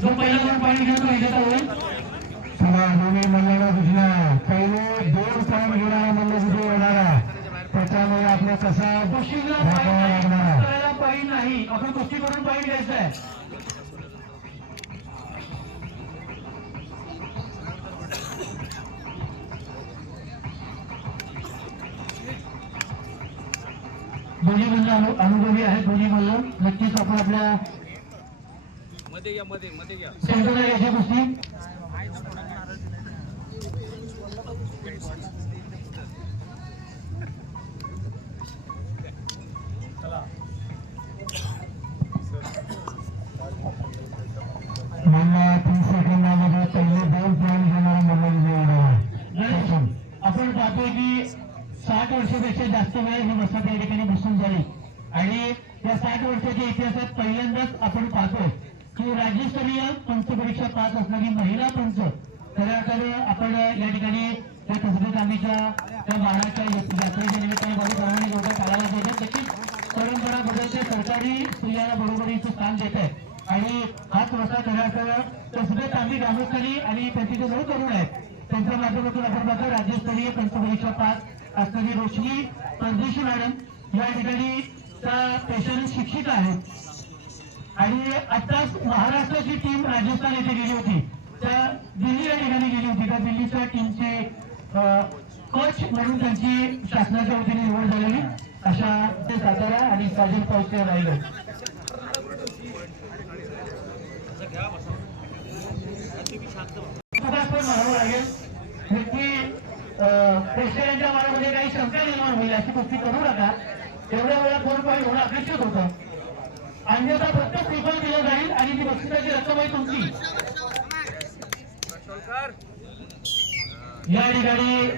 जो पहिला दोन पॉईंट घेतो विजेता होईल. चला दोन्ही मल्लांना सूचना पहिले 2 पॉईंट घेणारा मल्ल विजय होणार आहे. त्याच्यामुळे आपल्या कसा कुस्तीला करायला पॉईंट नाही, आपण कुस्ती करून पॉईंट घ्यायचा आहे. दोन्ही मल्ल अनुभवी आहेत. दोन्ही मल्ल नक्कीच आपण आपल्या सेंटरला घ्यायची कुस्ती. मला 30 सेकंदामध्ये पहिले 2 पॉईंट घेणारा मल्ल विजय होणार आहे. आपण पाहतोय की 60 वर्षापेक्षा जास्त वेळ ही वसाहत या ठिकाणी बसून झाली आणि या 60 वर्षाच्या इतिहासात पहिल्यांदाच आपण पाहतोय की राज्यस्तरीय पंचपरीक्षा पास असणारी महिला पंच खऱ्या आपण या ठिकाणी त्या कसबे कामीच्या त्या बाळाच्या यात्रेच्या निमित्ताने बाबूप्रमाणे योगा पाळायला देतात. नक्कीच परंपरा बदलते, सरकारी स्त्रियांना बरोबरीचं स्थान देत आहे आणि हाच वसा खऱ्या कसबे कामी ग्रामस्थांनी आणि त्यांचे जे लोक तरुण आहेत त्यांच्या माध्यमातून आपण पाहतो राज्यस्तरीय पंचपरीक्षा पास असणारी रोशनी परदेशी मॅडम या ठिकाणी त्या पेशाने शिक्षित आहेत आणि आताच महाराष्ट्राची टीम राजस्थान येथे गेली होती, त्या दिल्ली या ठिकाणी गेली होती. त्या दिल्लीच्या टीमचे कोच म्हणून त्यांची शासनाच्या वतीने निवड झालेली अशा ते सातारा आणि साजिद पावसे राहिले. म्हणावं लागेल की प्रेक्षकांच्या मनामध्ये काही शंका निर्माण होईल अशी कुस्ती करू नका. एवढ्या वेळा 2 पॉईंट होणं अपेक्षित होतं, अन्यथा प्रत्येक पेपर दिलं जाईल आणि ती बक्षिसाची रक्कम आहे तुमची. या ठिकाणी